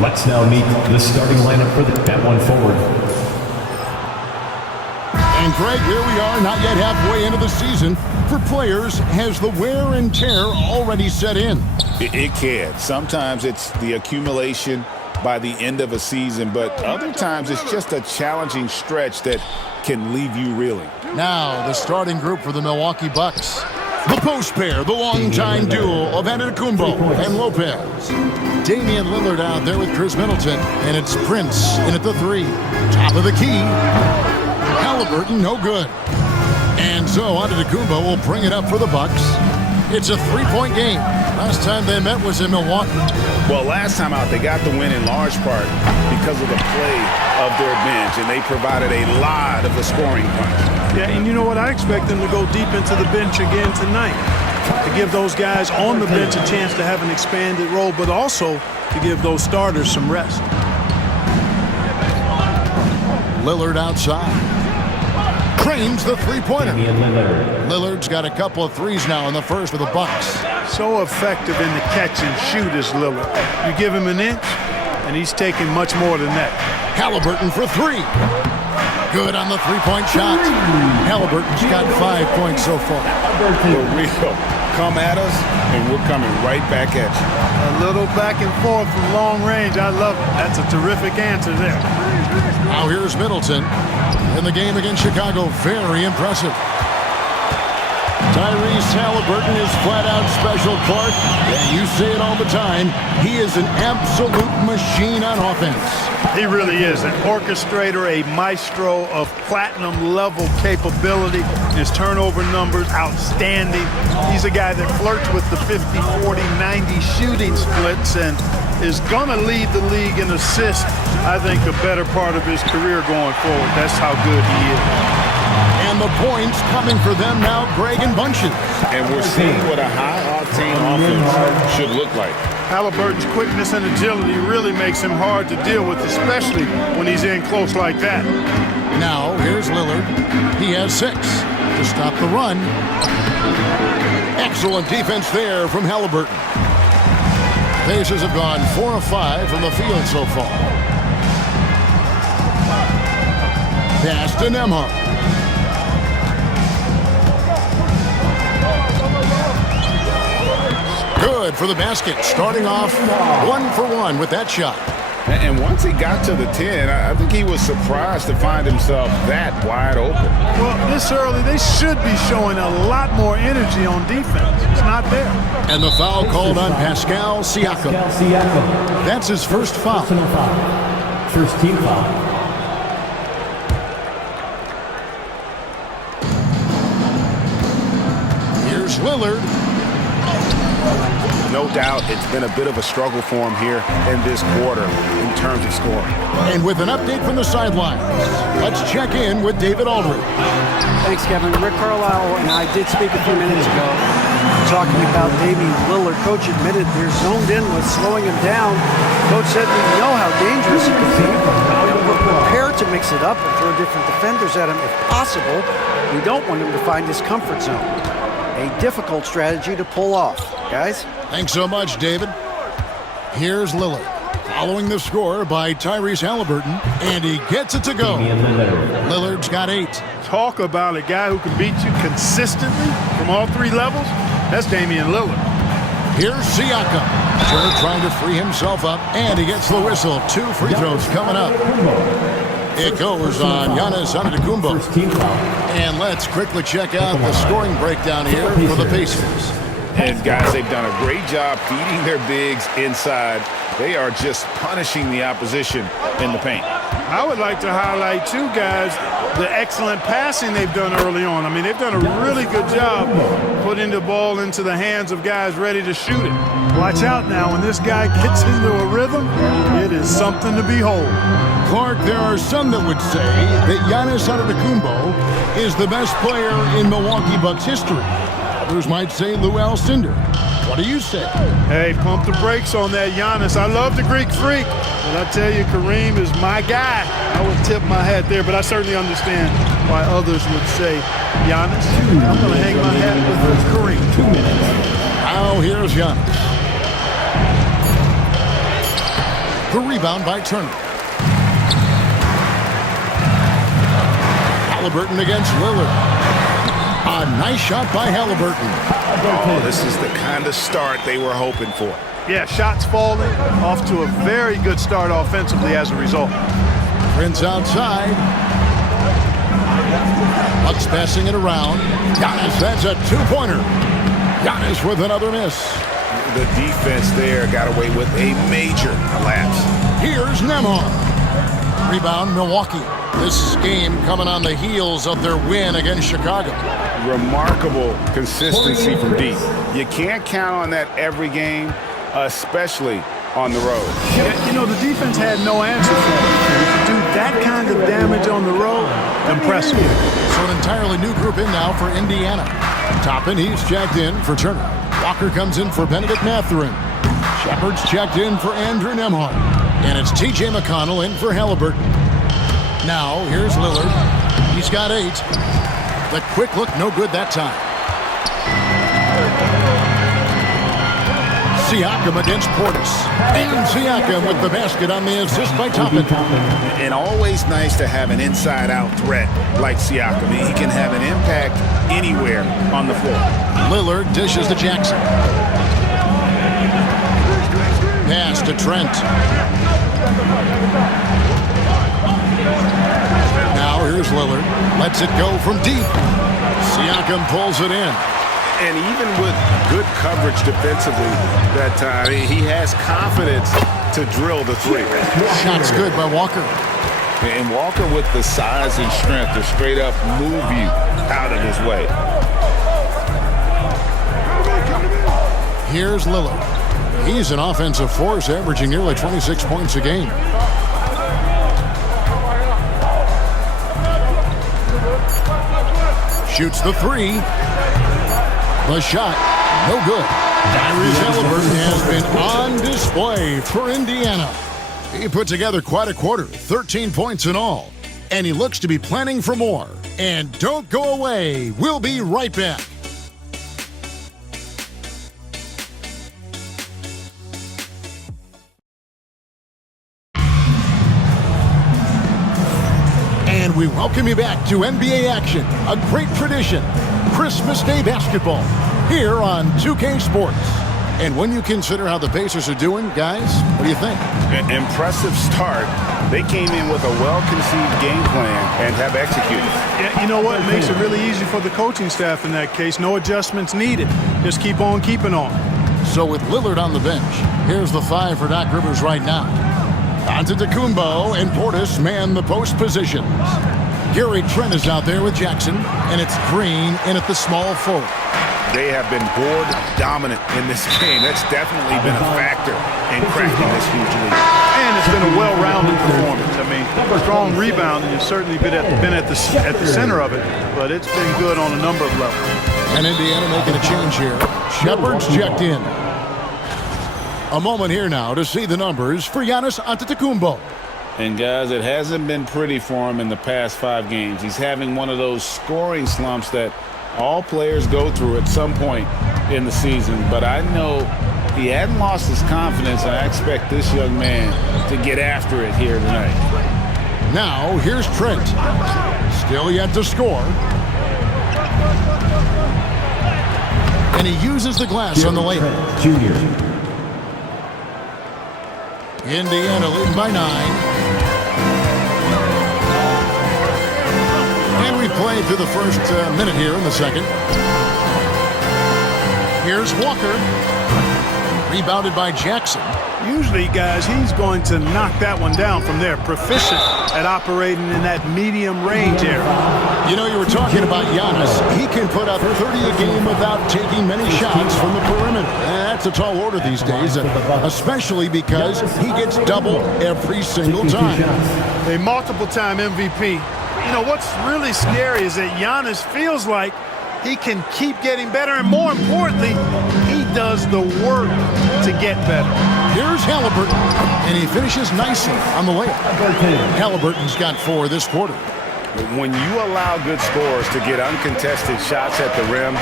Let's now meet the starting lineup for the at one forward. And Greg, here we are, not yet halfway into the season. For players, has the wear and tear already set in? It can. Sometimes it's the accumulation by the end of a season, but other times it's just a challenging stretch that can leave you reeling. Now, the starting group for the Milwaukee Bucks. The post pair, the longtime duo of Antetokounmpo and Lopez. Damian Lillard out there with Chris Middleton, and it's Prince in at the 3. Top of the key. Halliburton, no good. And so Antetokounmpo will bring it up for the Bucks. It's a 3-point game. Last time they met was in Milwaukee. Well, last time out, they got the win in large part because of the play of their bench, and they provided a lot of the scoring punch. Yeah, and you know what? I expect them to go deep into the bench again tonight to give those guys on the bench a chance to have an expanded role, but also to give those starters some rest. Lillard outside. Cranes the three-pointer. Lillard's got a couple of threes now in the first for the Bucks. So effective in the catch and shoot is Lillard. You give him an inch, and he's taking much more than that. Halliburton for 3. Good on the three-point shot. Halliburton's got 5 points so far. For real. Come at us, and we're coming right back at you. A little back and forth from long range. I love it. That's a terrific answer there. Now here's Middleton. In the game against Chicago, very impressive. Tyrese Halliburton is flat-out special, Clark. And you say it all the time. He is an absolute machine on offense. He really is an orchestrator, a maestro of platinum-level capability. His turnover numbers, outstanding. He's a guy that flirts with the 50, 40, 90 shooting splits and is going to lead the league in assists, I think, the better part of his career going forward. That's how good he is. And the points coming for them now, Greg and bunches. And we're seeing what a high-octane offense should look like. Halliburton's quickness and agility really makes him hard to deal with, especially when he's in close like that. Now, here's Lillard. He has 6 to stop the run. Excellent defense there from Halliburton. Pacers have gone 4 of 5 from the field so far. Pass to Nembhard. Good for the basket, starting off 1 for 1 with that shot. And once he got to the 10, I think he was surprised to find himself that wide open. Well, this early, they should be showing a lot more energy on defense. It's not there. And the foul called on Pascal Siakam. That's his first foul. First team foul. Here's Lillard. No doubt it's been a bit of a struggle for him here in this quarter in terms of scoring. And with an update from the sidelines, let's check in with David Aldridge. Thanks, Kevin. Rick Carlisle and I did speak a few minutes ago talking about Damian Lillard. Coach admitted they're zoned in with slowing him down. Coach said we know how dangerous he can be. We're prepared to mix it up and throw different defenders at him if possible. We don't want him to find his comfort zone. A difficult strategy to pull off, guys. Thanks so much, David. Here's Lillard, following the score by Tyrese Halliburton, and he gets it to go. Lillard's got 8. Talk about a guy who can beat you consistently from all 3 levels. That's Damian Lillard. Here's Siakam. Turner trying to free himself up, and he gets the whistle. 2 free throws coming up. It goes on Giannis Antetokounmpo. And let's quickly check out the scoring breakdown here for the Pacers. And guys, they've done a great job feeding their bigs inside. They are just punishing the opposition in the paint. I would like to highlight, too, guys, the excellent passing they've done early on. I mean, they've done a really good job putting the ball into the hands of guys ready to shoot it. Watch out now. When this guy gets into a rhythm, it is something to behold. Clark, there are some that would say that Giannis Antetokounmpo is the best player in Milwaukee Bucks history. Others might say Lou Alcindor. What do you say? Hey, pump the brakes on that Giannis. I love the Greek freak, but I tell you, Kareem is my guy. I would tip my hat there, but I certainly understand why others would say Giannis. I'm going to hang my hat with Kareem. 2 minutes. Now here's Giannis. The rebound by Turner. Halliburton against Lillard. A nice shot by Halliburton. Oh, this is the kind of start they were hoping for. Yeah, shots falling, off to a very good start offensively as a result. Prince outside. Bucks passing it around. Giannis, that's a two-pointer. Giannis with another miss. The defense there got away with a major lapse. Here's Nemhard. Rebound, Milwaukee. This game coming on the heels of their win against Chicago. Remarkable consistency from deep. You can't count on that every game, especially on the road. Yeah, you know, the defense had no answer for it. To do that kind of damage on the road, impressive. So an entirely new group in now for Indiana. Toppin, he's checked in for Turner. Walker comes in for Benedict Mathurin. Shepard's checked in for Andrew Nemhard. And it's T.J. McConnell in for Halliburton. Now, here's Lillard. He's got 8. The quick look, no good that time. Siakam against Portis. And Siakam with the basket on the assist by Toppin. And always nice to have an inside-out threat like Siakam. He can have an impact anywhere on the floor. Lillard dishes to Jackson. Pass to Trent. Now here's Lillard. Lets it go from deep. Siakam pulls it in. And even with good coverage defensively that time, he has confidence to drill the three. Shot's good by Walker. And Walker with the size and strength to straight up move you out of his way. Here's Lillard. He's an offensive force, averaging nearly 26 points a game. Shoots the 3. The shot, no good. Tyrese Halliburton has been on display for Indiana. He put together quite a quarter, 13 points in all. And he looks to be planning for more. And don't go away. We'll be right back. And we welcome you back to NBA action, a great tradition. Christmas Day basketball here on 2K Sports. And when you consider how the Pacers are doing, guys, what do you think? An impressive start. They came in with a well-conceived game plan and have executed. Yeah, you know what? It makes it really easy for the coaching staff in that case. No adjustments needed. Just keep on keeping on. So with Lillard on the bench, here's the 5 for Doc Rivers right now. Antetokounmpo and Portis man the post positions. Gary Trent is out there with Jackson, and it's Green in at the small forward. They have been board dominant in this game. That's definitely been a factor in cracking this huge lead. And it's been a well-rounded performance. I mean, strong rebound, and you've certainly been at the center of it, but it's been good on a number of levels. And Indiana making a change here. Shepard's checked in. A moment here now to see the numbers for Giannis Antetokounmpo. And guys, it hasn't been pretty for him in the past 5 games. He's having one of those scoring slumps that all players go through at some point in the season. But I know he hadn't lost his confidence, and I expect this young man to get after it here tonight. Now, here's Trent. Still yet to score. And he uses the glass on the layup. Junior. Indiana leading by 9. And we play through the first minute here in the second. Here's Walker. Rebounded by Jackson. Usually, guys, he's going to knock that one down from there. Proficient at operating in that medium range area. You know, you were talking about Giannis. He can put up 30 a game without taking many shots from the perimeter. That's a tall order these days, especially because he gets double every single time. A multiple-time MVP. You know, what's really scary is that Giannis feels like he can keep getting better, and more importantly, he does the work to get better. Here's Halliburton, and he finishes nicely on the layup. Halliburton's got 4 this quarter. When you allow good scorers to get uncontested shots at the rim,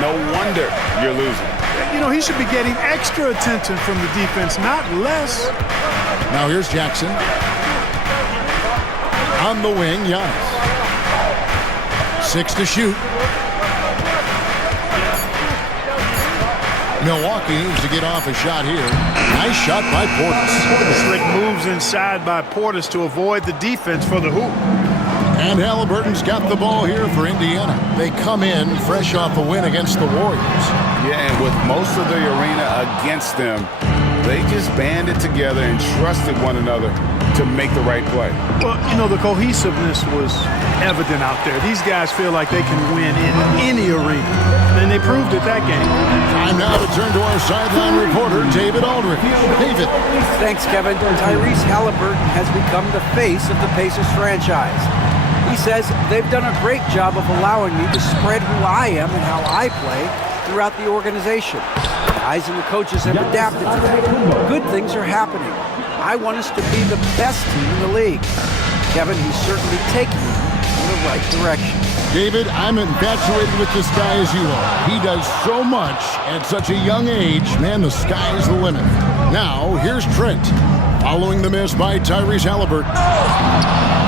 no wonder you're losing. You know, he should be getting extra attention from the defense, not less. Now here's Jackson. On the wing, Giannis. 6 to shoot. Milwaukee needs to get off a shot here. Nice shot by Portis. Slick moves inside by Portis to avoid the defense for the hoop. And Halliburton's got the ball here for Indiana. They come in fresh off a win against the Warriors. Yeah, and with most of the arena against them, they just banded together and trusted one another to make the right play. Well, you know, the cohesiveness was evident out there. These guys feel like they can win in any arena, and they proved it that game. Time now to turn to our sideline reporter, David Aldridge. David. Thanks, Kevin. Tyrese Halliburton has become the face of the Pacers franchise. He says they've done a great job of allowing me to spread who I am and how I play throughout the organization. The guys and the coaches have adapted to that. Good things are happening. I want us to be the best team in the league. Kevin, he's certainly taking me in the right direction. David, I'm infatuated with this guy as you are. He does so much at such a young age. Man, the sky's the limit. Now, here's Trent. Following the miss by Tyrese Halliburton.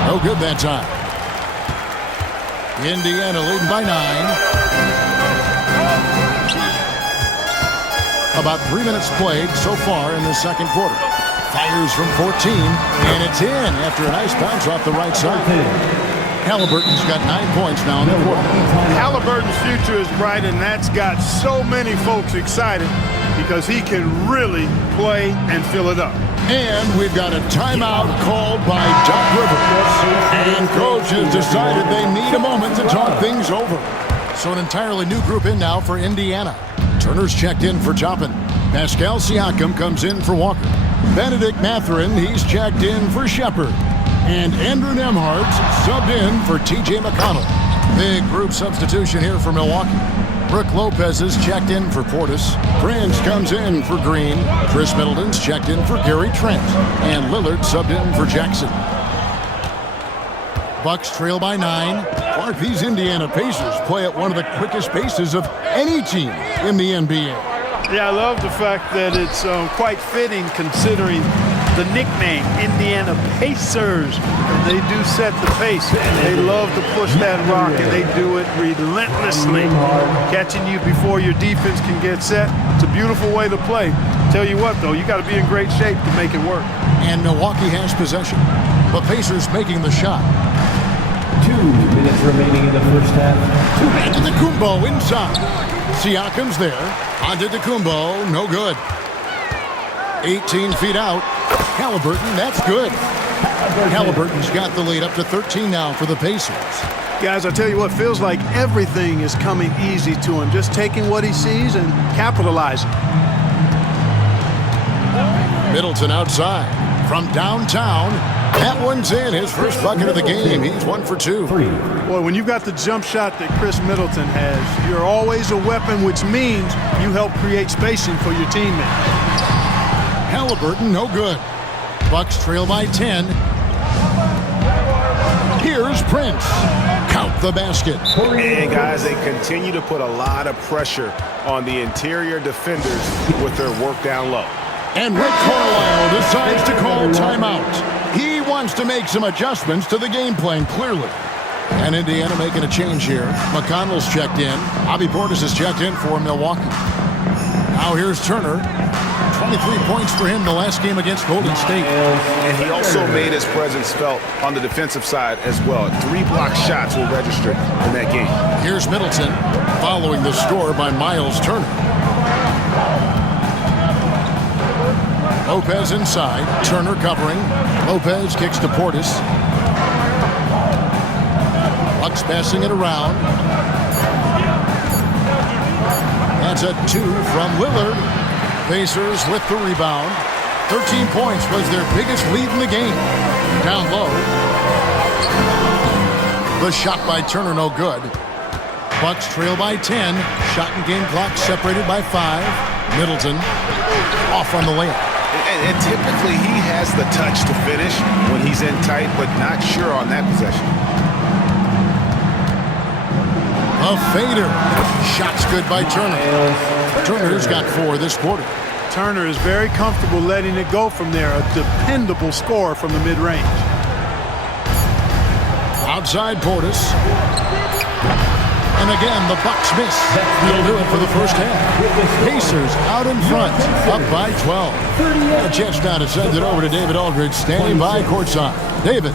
No good that time. Indiana leading by 9. About 3 minutes played so far in the second quarter. Fires from 14, and it's in after a nice bounce off the right side. Halliburton's got 9 points now in the quarter. Halliburton's future is bright, and that's got so many folks excited because he can really play and fill it up. And we've got a timeout called by Doc Rivers. And coach has decided they need a moment to talk things over. So an entirely new group in now for Indiana. Turner's checked in for Toppin. Pascal Siakam comes in for Walker. Benedict Mathurin, he's checked in for Shepard. And Andrew Nembhard subbed in for T.J. McConnell. Big group substitution here for Milwaukee. Brook Lopez is checked in for Portis. Prince comes in for Green. Chris Middleton's checked in for Gary Trent. And Lillard subbed in for Jackson. Bucks trail by 9. Clark, these Indiana Pacers play at one of the quickest paces of any team in the NBA. Yeah, I love the fact that it's quite fitting considering the nickname, Indiana Pacers. They do set the pace. They love to push that rock, and they do it relentlessly. Catching you before your defense can get set. It's a beautiful way to play. Tell you what, though, you got to be in great shape to make it work. And Milwaukee has possession. The Pacers making the shot. 2 minutes remaining in the first half. Antetokounmpo inside. Siakam's there. Antetokounmpo, no good. 18 feet out. Halliburton, that's good. Halliburton's got the lead up to 13 now for the Pacers. Guys, I tell you what, feels like everything is coming easy to him. Just taking what he sees and capitalizing. Middleton outside. From downtown. That one's in. His first bucket of the game. He's 1 for 2. Boy, when you've got the jump shot that Chris Middleton has, you're always a weapon, which means you help create spacing for your teammates. Halliburton, no good. Bucks trail by 10. Here's Prince. Count the basket. And guys, they continue to put a lot of pressure on the interior defenders with their work down low. And Rick Carlisle decides to call timeout. He wants to make some adjustments to the game plan, clearly. And Indiana making a change here. McConnell's checked in. Bobby Portis is checked in for Milwaukee. Now here's Turner. 23 points for him the last game against Golden State. And he also made his presence felt on the defensive side as well. 3 block shots were registered in that game. Here's Middleton following the score by Miles Turner. Lopez inside. Turner covering. Lopez kicks to Portis. Bucks passing it around. That's a 2 from Lillard. Pacers with the rebound. 13 points was their biggest lead in the game. Down low. The shot by Turner, no good. Bucks trail by 10. Shot and game clock separated by 5. Middleton off on the layup. And typically he has the touch to finish when he's in tight, but not sure on that possession. A fader. Shot's good by Turner. Turner's got 4 this quarter. Turner is very comfortable letting it go from there. A dependable scorer from the mid-range. Outside Portis. And again, the Bucks miss. They'll do it for the first half. Pacers out in front, up by 12. A chance now to send it over to David Aldridge, standing by courtside. David.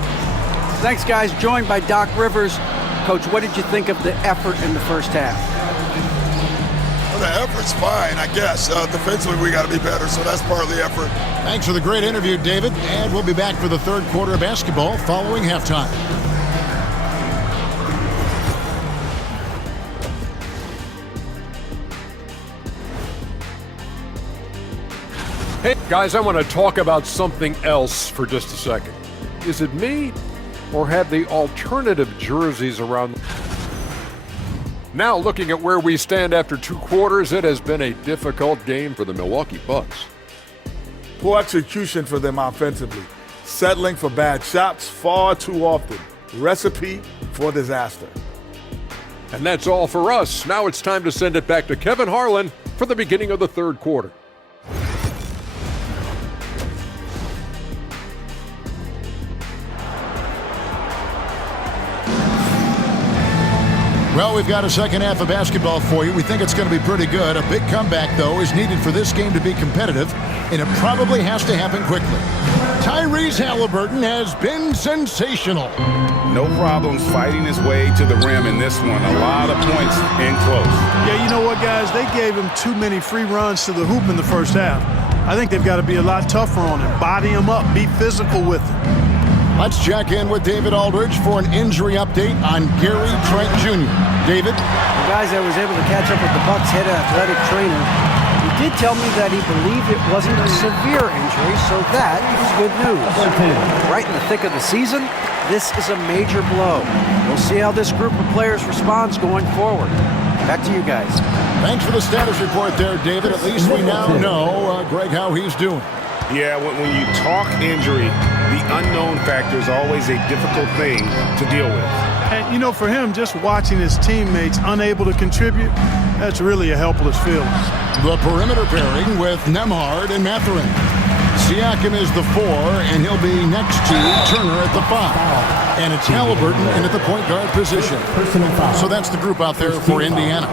Thanks, guys. Joined by Doc Rivers. Coach, what did you think of the effort in the first half? Well, the effort's fine, I guess. Defensively, we got to be better, so that's part of the effort. Thanks for the great interview, David. And we'll be back for the third quarter of basketball following halftime. Hey, guys, I want to talk about something else for just a second. Is it me, or have the alternative jerseys around? Now, looking at where we stand after 2 quarters, it has been a difficult game for the Milwaukee Bucks. Poor execution for them offensively. Settling for bad shots far too often. Recipe for disaster. And that's all for us. Now it's time to send it back to Kevin Harlan for the beginning of the third quarter. Well, we've got a second half of basketball for you. We think it's going to be pretty good. A big comeback, though, is needed for this game to be competitive, and it probably has to happen quickly. Tyrese Halliburton has been sensational. No problems fighting his way to the rim in this one. A lot of points in close. Yeah, you know what, guys? They gave him too many free runs to the hoop in the first half. I think they've got to be a lot tougher on him. Body him up. Be physical with him. Let's check in with David Aldridge for an injury update on Gary Trent Jr. David? The guys, I was able to catch up with the Bucks head athletic trainer. He did tell me that he believed it wasn't a severe injury, so that is good news. Right in the thick of the season, this is a major blow. We'll see how this group of players responds going forward. Back to you guys. Thanks for the status report there, David. At least we now know, Greg, how he's doing. Yeah, when you talk injury, the unknown factor is always a difficult thing to deal with. And, you know, for him, just watching his teammates unable to contribute, that's really a helpless feeling. The perimeter pairing with Nembhard and Mathurin. Siakam is the 4, and he'll be next to Turner at the 5. And it's Halliburton in at the point guard position. So that's the group out there for Indiana.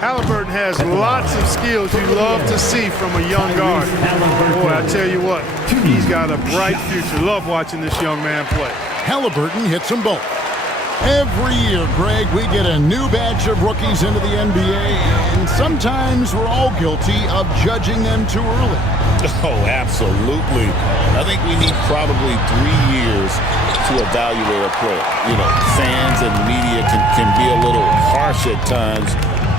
Halliburton has lots of skills you love to see from a young guard. Boy, I tell you what, he's got a bright future. Love watching this young man play. Halliburton hits them both. Every year, Greg, we get a new batch of rookies into the NBA, and sometimes we're all guilty of judging them too early. Oh, absolutely. I think we need probably 3 years to evaluate a player. You know, fans and media can be a little harsh at times,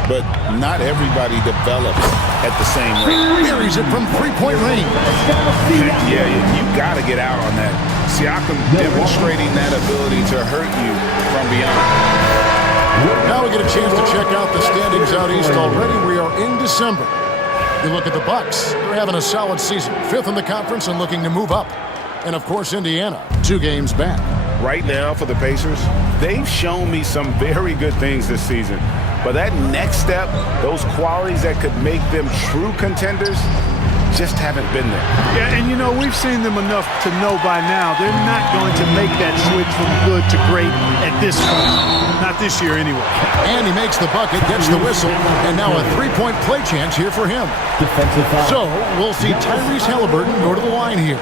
but not everybody develops at the same rate. Buries it from three-point range. Yeah, you got to get out on that. Siakam demonstrating that ability to hurt you from beyond. Now we get a chance to check out the standings out east already. We are in December. You look at the Bucks. They're having a solid season. 5th in the conference and looking to move up. And, of course, Indiana, 2 games back. Right now for the Pacers, they've shown me some very good things this season. But that next step, those qualities that could make them true contenders, just haven't been there. Yeah, and you know, we've seen them enough to know by now they're not going to make that switch from good to great at this point. Not this year anyway. And he makes the bucket, gets the whistle, and now a 3-point play chance here for him. Defensive foul. So we'll see Tyrese Halliburton go to the line here.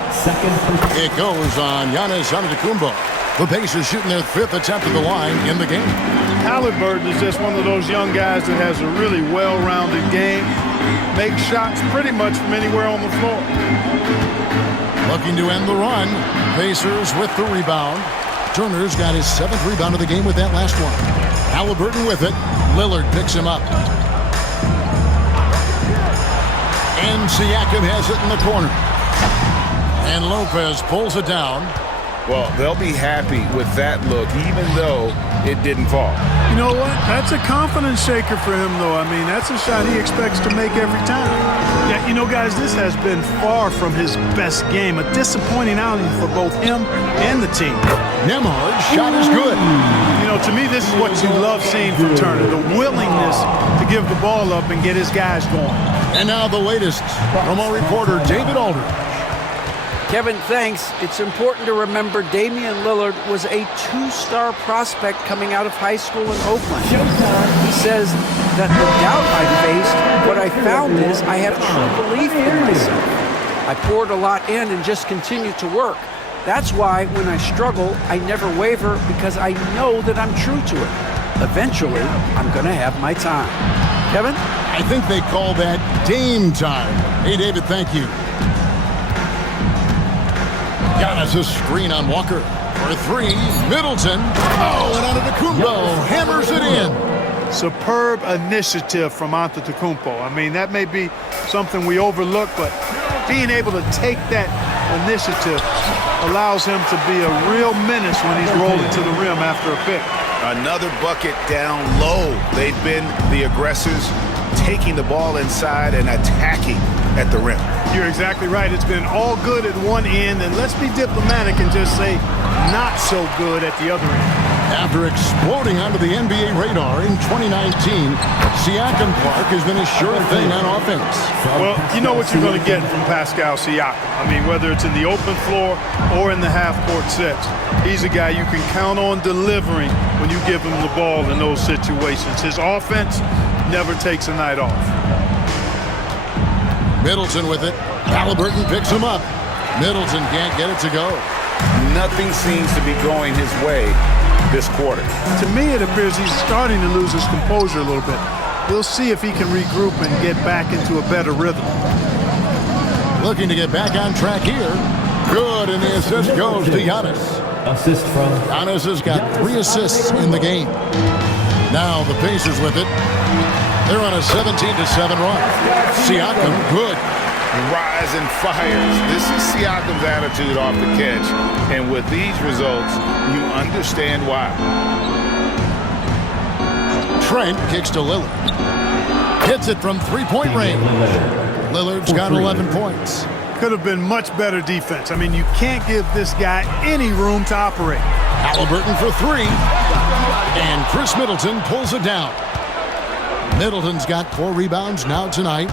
It goes on Giannis Antetokounmpo. The Pacers shooting their 5th attempt at the line in the game. Halliburton is just one of those young guys that has a really well-rounded game. Makes shots pretty much from anywhere on the floor. Looking to end the run. Pacers with the rebound. Turner's got his 7th rebound of the game with that last one. Halliburton with it. Lillard picks him up. And Siakam has it in the corner. And Lopez pulls it down. Well, they'll be happy with that look, even though it didn't fall. You know what? That's a confidence shaker for him, though. I mean, that's a shot he expects to make every time. Yeah, you know, guys, this has been far from his best game. A disappointing outing for both him and the team. Nembhard's shot is good. You know, to me, this is what you love seeing from Turner, the willingness to give the ball up and get his guys going. And now the latest from our reporter, David Aldridge. Kevin, thanks. It's important to remember Damian Lillard was a two-star prospect coming out of high school in Oakland. He says that the doubt I faced, what I found is I have true belief in myself. I poured a lot in and just continued to work. That's why when I struggle, I never waver because I know that I'm true to it. Eventually, I'm going to have my time. Kevin? I think they call that Dame time. Hey, David, thank you. Giannis' screen on Walker for three. Middleton. Oh, and Antetokounmpo hammers it in. Superb initiative from Antetokounmpo. I mean, that may be something we overlook, but being able to take that initiative allows him to be a real menace when he's rolling to the rim after a pick. Another bucket down low. They've been the aggressors, taking the ball inside and attacking at the rim. You're exactly right. It's been all good at one end, and let's be diplomatic and just say not so good at the other end. After exploding onto the NBA radar in 2019, Siakam Clark has been a sure thing on offense. Well, you know what you're going to get from Pascal Siakam. I mean, whether it's in the open floor or in the half-court sets, he's a guy you can count on delivering when you give him the ball in those situations. His offense never takes a night off. Middleton with it. Halliburton picks him up. Middleton can't get it to go. Nothing seems to be going his way this quarter. To me, it appears he's starting to lose his composure a little bit. We'll see if he can regroup and get back into a better rhythm. Looking to get back on track here. Good, and the assist goes to Giannis. Assist from Giannis has got 3 assists in the game. Now the Pacers with it. They're on a 17-7 run. Siakam, good. Rise and fires. This is Siakam's attitude off the catch. And with these results, you understand why. Trent kicks to Lillard. Hits it from three-point range. Lillard's got 11 points. Could have been much better defense. I mean, you can't give this guy any room to operate. Halliburton for 3. And Chris Middleton pulls it down. Middleton's got 4 rebounds now tonight.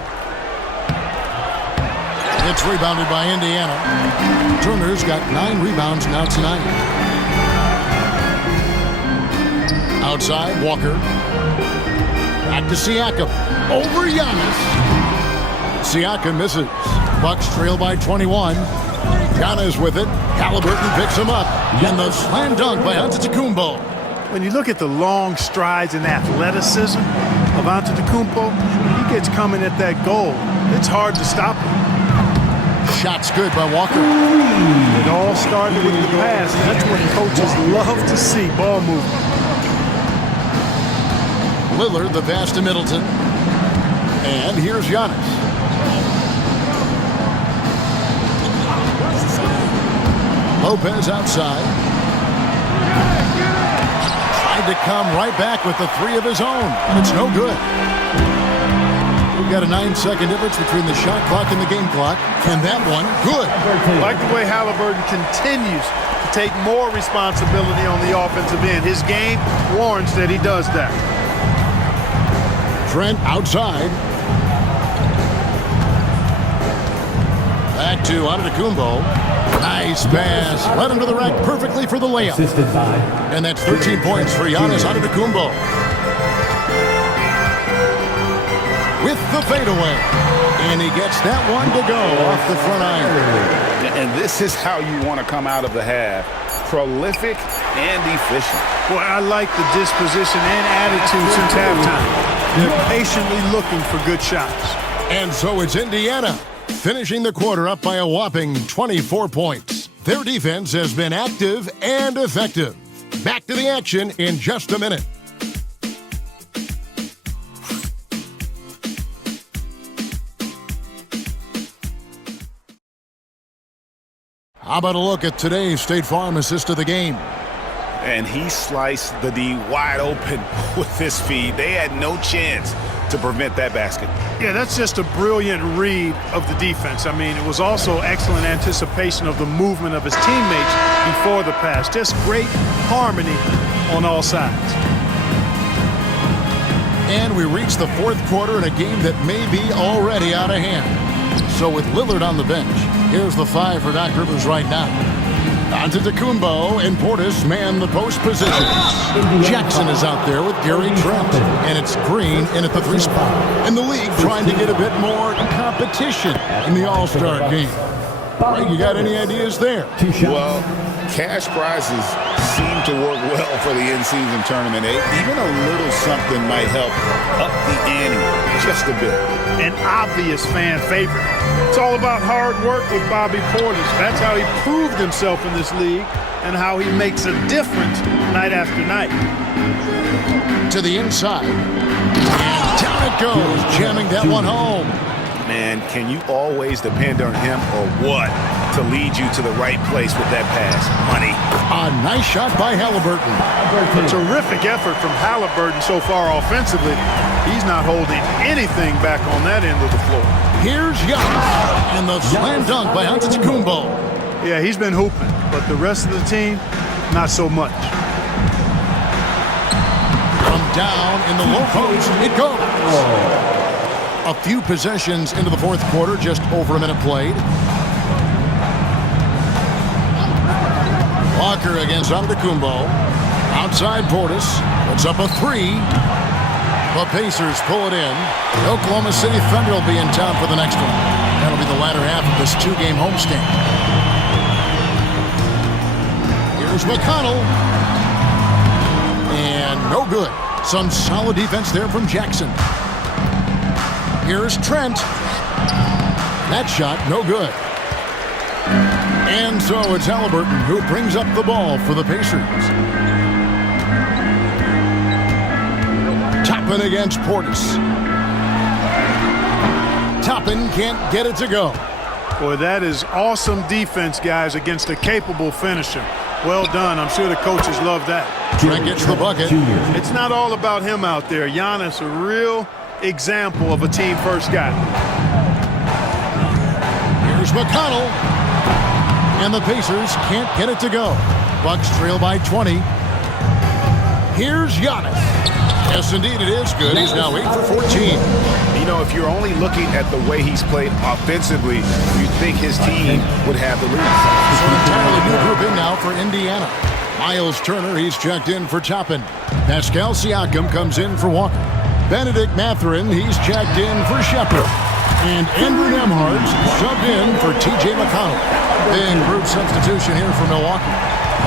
It's rebounded by Indiana. Turner's got 9 rebounds now tonight. Outside, Walker. Back to Siakam. Over Giannis. Siakam misses. Bucks trail by 21. Giannis with it. Halliburton picks him up. And the slam dunk by Antetokounmpo. When you look at the long strides and athleticism of Antetokounmpo, he gets coming at that goal. It's hard to stop him. Shot's good by Walker. It all started with the pass. That's what coaches love to see, ball movement. Lillard, the pass to Middleton. And here's Giannis. Lopez outside. Tried to come right back with the 3 of his own, but it's no good. We've got a 9-second difference between the shot clock and the game clock, and that one, good. I like the way Halliburton continues to take more responsibility on the offensive end. His game warrants that he does that. Trent outside. Back to Antetokounmpo. Nice pass. Led him to the rack perfectly for the layup. assisted by. And that's 13 points for Giannis Antetokounmpo. With the fadeaway. And he gets that one to go off the front iron. And this is how you want to come out of the half. Prolific and efficient. Boy, I like the disposition and attitude since halftime. They're patiently looking for good shots. And so it's Indiana, finishing the quarter up by a whopping 24 points. Their defense has been active and effective. Back to the action in just a minute. How about a look at today's State Farm assist of the game? And he sliced the D wide open with his feed. They had no chance to prevent that basket. Yeah, that's just a brilliant read of the defense. I mean, it was also excellent anticipation of the movement of his teammates before the pass. Just great harmony on all sides. And we reach the fourth quarter in a game that may be already out of hand. So with Lillard on the bench, here's the five for Doc Rivers right now. Antetokounmpo and Portis man the post position. Jackson is out there with Gary Trent. And it's Green in at the three spot. And the league trying to get a bit more competition in the All-Star game. Right, you got any ideas there? Well, cash prizes seem to work well for the in-season tournament. Even a little something might help up the ante just a bit. An obvious fan favorite. It's all about hard work with Bobby Portis. That's how he proved himself in this league and how he makes a difference night after night. To the inside. And down it goes, jamming that one home. Man, can you always depend on him or what to lead you to the right place with that pass? Money. A nice shot by Halliburton. A terrific effort from Halliburton so far offensively. He's not holding anything back on that end of the floor. Here's Giannis. And the slam dunk by Antetokounmpo. Yeah, he's been hooping, but the rest of the team, not so much. From down in the low post, it goes. A few possessions into the fourth quarter, just over a minute played. Walker against Antetokounmpo. Outside Portis. Puts up a three. The Pacers pull it in. The Oklahoma City Thunder will be in town for the next one. That'll be the latter half of this two-game homestand. Here's McConnell. And no good. Some solid defense there from Jackson. Here's Trent. That shot, no good. And so it's Halliburton who brings up the ball for the Pacers. Toppin against Portis. Toppin can't get it to go. Boy, that is awesome defense, guys, against a capable finisher. Well done. I'm sure the coaches love that. Trent gets the bucket. It's not all about him out there. Giannis, a real example of a team-first guy. Here's McConnell. And the Pacers can't get it to go. Bucks trail by 20. Here's Giannis. Yes, indeed, it is good. He's now 8 for 14. You know, if you're only looking at the way he's played offensively, you'd think his team would have the lead. So an entirely new group in now for Indiana. Miles Turner, he's checked in for Toppin. Pascal Siakam comes in for Walker. Benedict Mathurin, he's checked in for Shepard. And Andrew Nembhard's subbed in for T.J. McConnell. Big group substitution here for Milwaukee.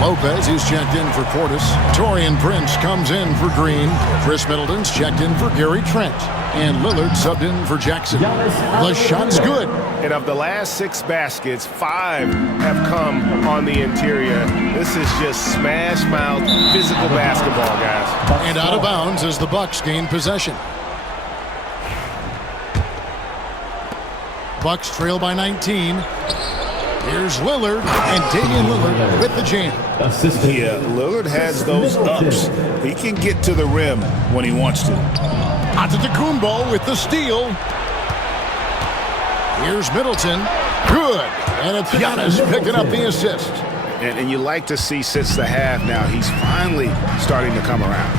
Lopez, he's checked in for Portis. Taurean Prince comes in for Green. Chris Middleton's checked in for Gary Trent. And Lillard subbed in for Jackson. The shot's good. And of the last 6 baskets, 5 have come on the interior. This is just smash-mouth physical basketball, guys. And out of bounds as the Bucks gain possession. Bucks trail by 19. Here's Lillard, and Damian Lillard with the jam. Yeah, Lillard has those ups. He can get to the rim when he wants to. Antetokounmpo with the steal. Here's Middleton. Good. And it's Giannis picking up the assist. And you like to see since the half now, he's finally starting to come around.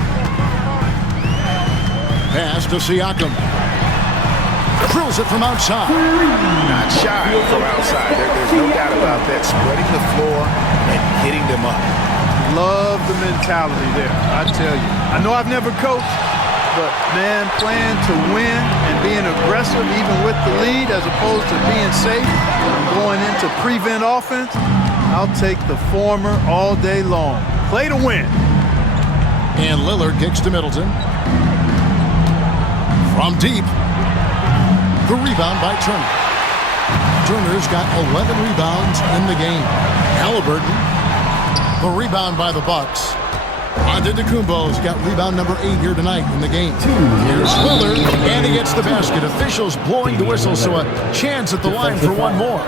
Pass to Siakam. Drills it from outside. Not shy from outside. There's no doubt about that. Spreading the floor and hitting them up. Love the mentality there, I tell you. I know I've never coached, but, man, playing to win and being aggressive even with the lead as opposed to being safe and going into prevent offense, I'll take the former all day long. Play to win. And Lillard kicks to Middleton. From deep. The rebound by Turner. Turner's got 11 rebounds in the game. Halliburton. The rebound by the Bucks. Antetokounmpo's got rebound number 8 here tonight in the game. Here's Lillard, and he gets the basket. Officials blowing the whistle, so a chance at the line for one more.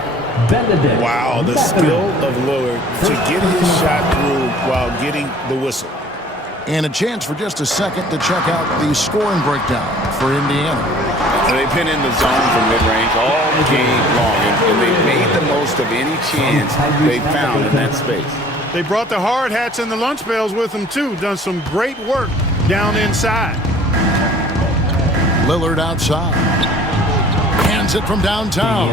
Wow, the skill of Lillard to get his shot through while getting the whistle. And a chance for just a second to check out the scoring breakdown for Indiana. And they've been in the zone from mid-range all game long, and they've made the most of any chance they found in that space. They brought the hard hats and the lunch pails with them, too. Done some great work down inside. Lillard outside. Hands it from downtown.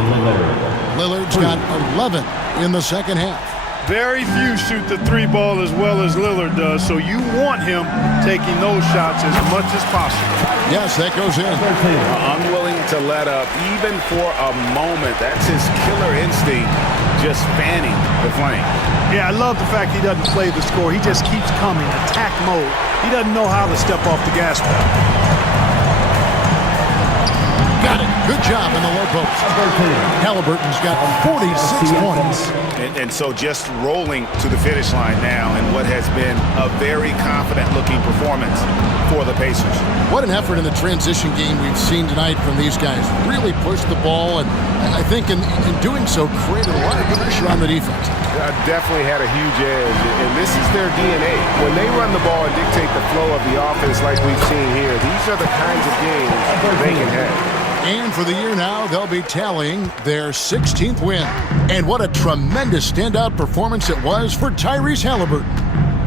Lillard's got 11 in the second half. Very few shoot the three ball as well as Lillard does, so you want him taking those shots as much as possible. Yes, that goes in. Unwilling to let up, even for a moment. That's his killer instinct, just fanning the flame. Yeah, I love the fact he doesn't play the score. He just keeps coming, attack mode. He doesn't know how to step off the gas pedal. Got it. Good job in the low post. Halliburton's got 46 points. And so just rolling to the finish line now in what has been a very confident-looking performance for the Pacers. What an effort in the transition game we've seen tonight from these guys. Really pushed the ball, and I think in doing so created a lot of pressure on the defense. Definitely had a huge edge, and this is their DNA. When they run the ball and dictate the flow of the offense like we've seen here, these are the kinds of games they can have. And for the year now, they'll be tallying their 16th win. And what a tremendous standout performance it was for Tyrese Halliburton.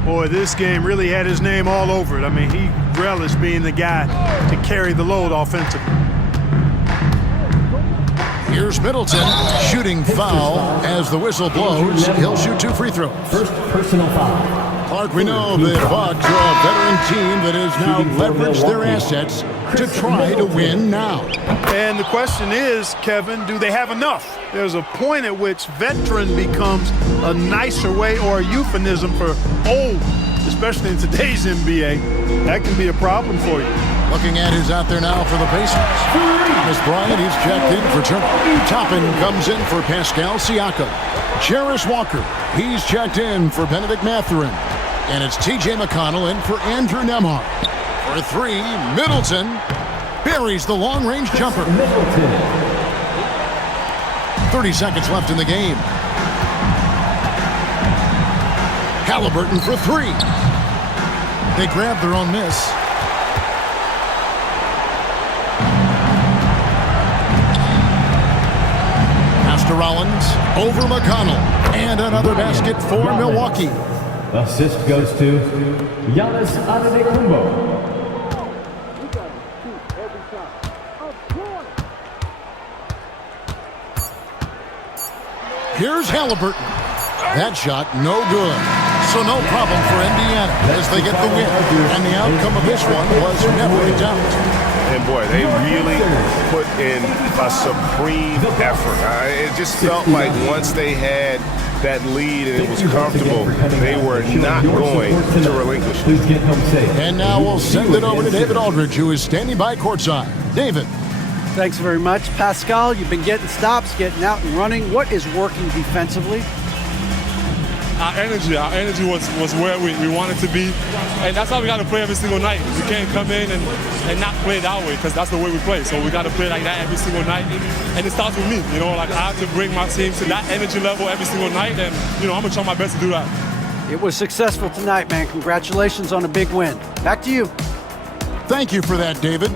Boy, this game really had his name all over it. I mean, he relished being the guy to carry the load offensively. Here's Middleton shooting foul as the whistle blows. He'll shoot 2 free throws. First personal foul. Clark, we know the Bucks are a veteran team that has now leveraged their assets to try to win now. And the question is, Kevin, do they have enough? There's a point at which veteran becomes a nicer way or a euphemism for old, especially in today's NBA. That can be a problem for you. Looking at who's out there now for the Pacers. Miss Bryant, he's checked in for Turner. Toppin comes in for Pascal Siakam. Cherish Walker, he's checked in for Benedict Mathurin. And it's T.J. McConnell in for Andrew Nembhard. For 3, Middleton buries the long-range jumper. 30 seconds left in the game. Halliburton for 3. They grab their own miss. Master Rollins over McConnell. And another basket for Milwaukee. Assist goes to Giannis Antetokounmpo. Here's Halliburton. That shot, no good. So no problem for Indiana as they get the win. And the outcome of this one was never in doubt. And boy, they really put in a supreme effort. It just felt like once they had that lead and it was comfortable, they were not going to relinquish it. Please get home safe. And now we'll send it over to David Aldridge, who is standing by courtside. David. Thanks very much. Pascal, you've been getting stops, getting out and running. What is working defensively? Our energy was where we wanted to be, and that's how we got to play every single night. We can't come in and not play that way, because that's the way we play. So we got to play like that every single night, and it starts with me. You know, like I have to bring my team to that energy level every single night, and you know I'm gonna try my best to do that. It was successful tonight, man. Congratulations on a big win. Back to you. Thank you for that, David.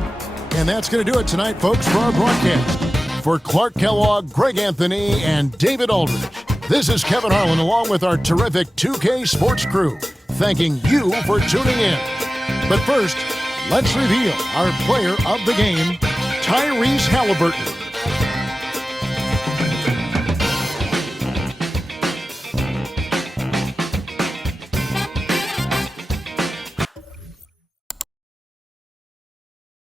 And that's going to do it tonight, folks, for our broadcast. For Clark Kellogg, Greg Anthony, and David Aldridge, this is Kevin Harlan along with our terrific 2K Sports crew, thanking you for tuning in. But first, let's reveal our player of the game, Tyrese Halliburton.